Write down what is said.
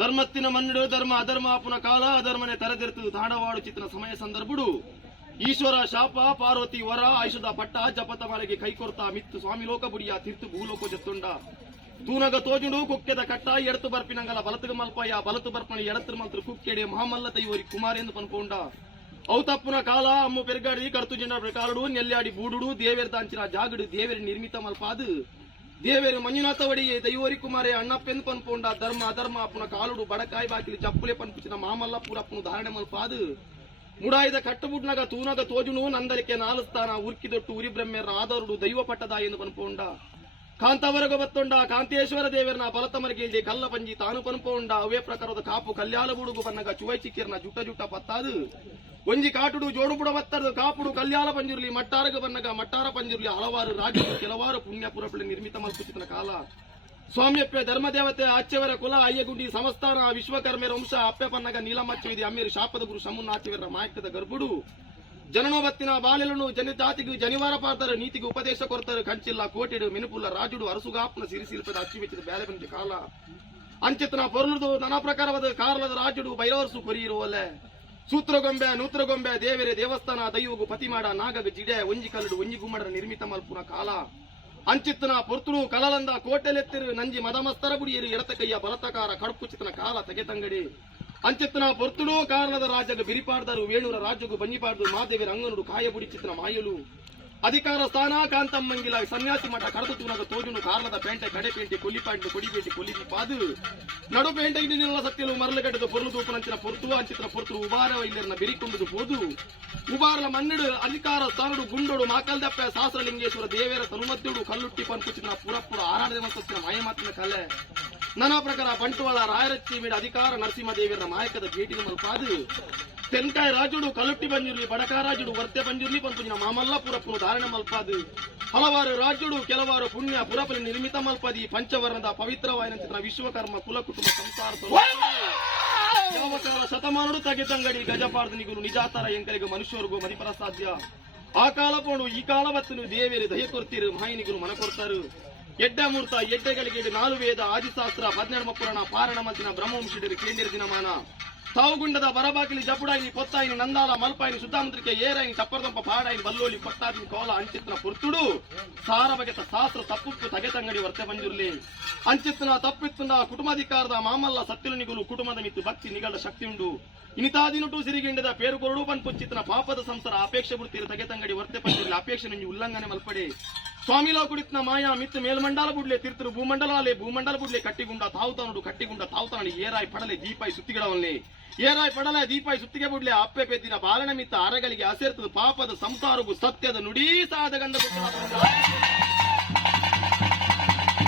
ಧರ್ಮತ್ತಿನ ಮನ್ನಡು ಧರ್ಮ ಅಧರ್ಮ ಪುನಃ ಕಾಲ ಅಧರ್ಮನೆ ತರದಿರ್ತದು ತಾಡವಾಡು ಚಿತ್ರ ಸಮಯ ಸಂದರ್ಭಡು. ಈಶ್ವರ ಶಾಪ, ಪಾರ್ವತಿ ವರ ಆಯುಷದ ಪಟ್ಟ ಜಪತ ಮಾಲೆಗೆ ಕೈಕೊರ್ತಾ ಮಿತ್ತು ಸ್ವಾಮಿ ಲೋಕ ಬುಡಿಯ, ತಿರ್ತು ಭೂಲೋಕ ಜತ್ತುಂಡ. ತೂನಗ ತೋಜುಡು, ಕುಕ್ಕೆದ ಕಟ್ಟ, ಎಡತು ಬರ್ಪಿನಂಗಲ ಬಲತು ಮಲ್ಪಯ್ಯ, ಬಲತು ಬರ್ಪಣಿ ಎಡತು ಮಂತ್ರ ಕುಕ್ಕೆಡೆ ಮಹಾಮಲ್ಲ ತೈವರಿ ಕುಮಾರೆಂದು ಪನ್ಕೊಂಡ. ಔತಪ್ಪುನ ಕಾಲ, ಅಮ್ಮು ಪೆರ್ಗಾಡಿ ಕರ್ತು ಜನ ಪ್ರಕಾರಡು ನೆಲ್ಲಾಡಿ ಬೂಡುಡು, ದೇವೇರ್ ದಾಂಚಿನ ಜಾಗಡು, ದೇವೇರಿ ನಿರ್ಮಿತ ಮಲ್ಪಾದು. ದೇವೇರು ಮಂಜುನಾಥ ಒಡಿಗೆ ದೈವರಿ ಕುಮಾರೆ ಅಣ್ಣಪ್ಪೆಂದು ಪನ್ಪೊಂಡ ಧರ್ಮ ಅಧರ್ಮ ಅಪ್ಪನ ಕಾಲುಡು ಬಡಕಾಯಿ ಬಾಕಿಲಿ ಚಪ್ಪುಲೆ ಪನ್ಪುಚಿನ ಮಾಮಲ್ಲ ಪೂರಪ್ಪನು ಧಾರಣೆ ಮಲ್ಪಾದು. ಮುಡಾಯ್ದ ಕಟ್ಟಬುಡ್ನಾಗ ತೂನಗ ತೋಜುನು ನಂದಲಿಕೆ ನಾಲಸ್ತಾನ ಉರ್ಕಿದೊಟ್ಟು ಉರಿ ಬ್ರಹ್ಮೆರ ಆದರುಡು ದೈವ ಪಟ್ಟದ ಎಂದು ಪನ್ಪೊಂಡ ಕಾಂತವರಗ ಬತ್ತೊಂಡ ಕಾಂತೇಶ್ವರ ದೇವರನ ಬಲತಮರಿಗೆ ಕಲ್ಲ ಪಂಜಿ ತಾನು ಪನ್ಪೊಂಡ ಅವೇ ಪ್ರಕಾರದ ಕಾಪು ಕಲ್ಯಾಣ ಬುಡುಗು ಬನ್ನಗ ಚುವೈ ಚಿಕ್ಕಿರ್ನ ಜುಟ್ಟ ಜುಟ್ಟ ಪತ್ತಾದು. ಒಂಜಿ ಕಾಟುಡು ಜೋಡುಪುಡ ಬತ್ತರದು ಕಾಪುಡು ಕಲ್ಯಾಣ ಪಂಜುರ್ಲಿ ಮಟ್ಟಾರಗ ಬನ್ನಗ ಮಟ್ಟಾರ ಪಂಜುರ್ಲಿ ಹಲವಾರು ರಾಜ್ಯದ ಕೆಲವಾರು ಪುಣ್ಯಪುರಪಡೆ ನಿರ್ಮಿತ ಮಲ್ಪುಚಿತನ ಕಾಲ ಸ್ವಾಮ್ಯಪ್ಪ ಧರ್ಮದೇವತೆ ಆಚೆವರ ಕುಲ ಅಯ್ಯಗುಂಡಿ ಸಂಸ್ಥಾನ ವಿಶ್ವಕರ್ಮೆರ ವಂಶ ಅಪ್ಪೆ ಪನ್ನಗ ನೀಲಮಚ್ಚು ಇದೆ ಅಮ್ಮೇರು ಶಾಪದ ಗುರು ಶಮ್ಮುನ್ನ ಆಚೆವರ ಮಾಯಕದ ಗರ್ಭುಡು జననోభక్తిన బాలలను జనజాతికి జనివార పాడతారు నీతికి ఉపదేశ కొరతారు కంచిల్లా కోటెడు మెనుపుల్ల రాజుడు అరసుగాపున సిరిసిల్పద అచ్చివెచ్చిన బేలపించి కాల అంచెత్తన పొరులదు నానా ప్రకారవద కార్లద రాజుడు బైరవరసు కొరియరు వల్లే ಸೂತ್ರಗೊಂಬೆ, ನೂತ್ರಗೊಂಬೆ, ದೇವರೇ, ದೇವಸ್ಥಾನ, ದೈವಗು ಪತಿಮಾಡ ನಾಗಗ, ಜಿಡೆ, ಒಂಜಿ ಕಲ್ಲಡು, ಒಂಜಿ ಗುಮ್ಮಡರ ನಿರ್ಮಿತ ಮಲ್ಪುನ ಕಾಲ. ಅಂಚಿತ್ತನ ಪೊರ್ತುಳು ಕಲಲಂದ, ಕೋಟೆಲೆತ್ತಿರು, ನಂಜಿ ಮದಮಸ್ತರ ಬುಡಿಯರು ಎಡತ ಬಲತಕಾರ ಕಡಪು ಚಿತ್ತನ ಕಾಲ ತೆಗೆತಂಗಡಿ. ಅಂಚಿತ್ತನ ಪೊರ್ತುಳು ಕಾರಣದ ರಾಜಗ, ಬಿರಿಪಾಡ್ದರು, ವೇಣೂರ, ರಾಜಗು ಬನ್ನಿಪಾಡ್ದು ಮಾದೇವಿ ರಂಗನುಡು ಕಾಯಬುಡಿ ಚಿತ್ರ ಮಾಯಲು. ಅಧಿಕಾರ ಸ್ಥಾನ ಕಾಂತಮ್ಮಂಗಿಲ ಸನ್ಯಾಸಿ ಮಠ ಕಡದು ತೂನಗ, ತೋಜುನು, ಕಾರಣದ ಪೇಂಟೆ, ಕಡೆ ಪೇಂಟೆ, ಕೊಲ್ಲಿ ಪಾಂಟು ಕೊಡಿ ಪೇಂಟೆ, ಕೊಲ್ಲಿ ಪಾದು. ನಡು ಪೇಂಟೆ ನಿಲ್ಲ ಸತ್ಯಲು ಮರಳುಗಟ್ಟದು ಪೊರ್ಲು ದೂಪನಂಚಿನ ಪೊರ್ತು, ಅಂಚಿತ್ರ ಪೊರ್ತು ಉಬಾರ ಇಲ್ಲರನ್ನ ಬಿರಿಕೊಂಡುದು ಹೋದು ಉಬಾರಲ ಮನ್ನಡು, ಅಧಿಕಾರ ಸ್ಥಾನಡು, ಗುಂಡೋಡು, ಮಾಕಲ್ದಪ್ಪೆ ಸಹಸ್ರಲಿಂಗೇಶ್ವರ ದೇವೇರ, ತನುಮದ್ದುಡು, ಕಲ್ಲುಟ್ಟಿ ಪಂಪುಚಿನ ಪುರಪ್ಪುರ ಆರಾಧನೆ ಸತ್ಯ ಮಾಯಮಾತಿನ ಕಲೆ. ನಾನಾ ಪ್ರಕಾರ ಬಂಟ್ವಾಳ ರಾಯರಚ್ಚಿ ಮೀಡ ಅಧಿಕಾರ ನರಸಿಂಹದೇವಿಯರ ಮಾಯಕದ ಭೇಟಿ ಮಲ್ಪಾದು ತೆಂಕಾಯಿ ರಾಜುಡು ಕಲ್ಲುಟ್ಟಿ ಬಂಜುರ್ಲಿ ಬಡಕಾರಾಜುಡು ವರ್ತೆ ಬಂಜುರ್ಲಿ ಪಂಪುಜಿನ ಮಾಮಲ್ಲ ಪುರಪ್ಪನು ಧಾರಣೆ ಮಲ್ಪಾದು ಹಲವಾರು ರಾಜ್ಯಡು ಕೆಲವಾರು ಪುಣ್ಯ ಪುರಪಲಿ ನಿರ್ಮಿತ ಮಲ್ಪದಿ ಪಂಚವರ್ಣದ ಪವಿತ್ರವಾದ ವಿಶ್ವಕರ್ಮ ಕುಲ ಕುಟುಂಬ ಸಂಸಾರ ಯಾವ ಕಾಲ ಶತಮಾನಡು ತಗೆತಂಗಡಿ ಗಜಪಾರ್ದನಿಗುರು ನಿಜಾತರ ಎಂಕರಿಗೂ ಮನುಷ್ಯರಿಗೂ ಮನಿಪರ ಸಾಧ್ಯ ಆ ಕಾಲ ಪೋಡು ಈ ಕಾಲ ಬತ್ತನು ದೇವೇರಿ ದಯ ಕೊಡ್ತೀರು ಮಾಯಿನಿಗುರು ಮನ ಕೊಡ್ತಾರು ಯಡ್ಡೆಗಳಿಗೆ ಎಡ್ಡೆಗಳಿಗೆ ನಾಲು ವೇದ, ಆದಿಶಾಸ್ತ್ರ ಹದಿನೆರಡು ಪುರಾಣ ಪಾರಣ ಮಂತಿನ ಬ್ರಹ್ಮವಂಶಿಡರು ಕೇಂದ್ರ ದಿನಮಾನ. ತಾವುಗುಂಡದ ಬರಬಾಕಿಲಿ ಜಪುಡಾಯಿನಿ, ಪೊತ್ತಾಯಿನಿ ನಂದಾಲ ಮಲ್ಪಾಯಿನಿ ಸುಧಾಮಂತ್ರಿಕೆ ಏರಾಯಿನಿ ಚಪ್ಪರದಂಪ, ಪಾಡಾಯಿನಿ, ಬಲ್ಲೋಲಿ, ಪಟ್ಟಾದಿನಿ, ಕೋಲ ಅಂಚಿತ್ನ ಪುರ್ತುಡು ಸಾರ ಬಗೆತ ಶಾಸ್ತ್ರ ತಪ್ಪುಪ್ಪು ತಗೆತಂಗಡಿ ವರ್ತೆ ಬಂದಿರ್ಲಿ. ಅಂಚಿತ್ನ ತಪ್ಪಿತ್ತುನ ಕುಟುಂಬಾಧಿಕಾರದ ಮಾಮಲ್ಲ, ಸತ್ತಿಲುನಿಗುಲು, ಕುಟುಂಬದ ಮಿತ್ತು, ಭಕ್ತಿ ನಿಗಳ ಶಕ್ತಿ ಉಂಡು ಇನಿತಾದಿನುಟು ಸಿರಿಗಿಂಡದ ಪೇರು ಕೊರಡು ಪನ್ಪುಚ್ಚಿತ್ನ ಪಾಪದ ಸಂಸಾರ, ಅಪೇಕ್ಷೆ ಬಿಡ್ತೀರಿ ತಗೆತಂಗಡಿ ವರ್ತೆ ಬಂದಿರಲಿ, ಅಪೇಕ್ಷೆ ಉಲ್ಲಂಘನೆ ಮಲ್ಪಡೆ. ಸ್ವಾಮಿಲೋ ಕುಡಿತ್ನ ಮಾಯಾ ಮಿತ್ತು ಮೇಲ್ಮಂಡಲ ಬುಡ್ಲೆ ತಿರ್ತರು ಭೂಮಂಡಲಾಲೆ ಭೂಮಂಡಲ ಬುಡ್ಲೆ ಕಟ್ಟಿಗುಂಡ ತಾವುತಾನುಡು ಕಟ್ಟಿಗುಂಡ ತಾವುತಾನು ಏರಾಯ್ ಪಡಲೆ ದೀಪಾಯಿ ಸುತ್ತಿಗಿಡವನ್ನೇ ಏರಾಯ್ ಪಡಲೆ ದೀಪಾಯಿ ಸುತ್ತಿಗೆ ಬುಡ್ಲೆ ಅಪ್ಪೆ ಪೆದ್ದಿನ ಬಾಲನ ಮಿತ್ತ ಅರಗಳಿಗೆ ಹಸೆರ್ತದು ಪಾಪದ ಸಂಸಾರಗೂ ಸತ್ಯದ ನುಡೀ ಸಾದ ಗಂಡ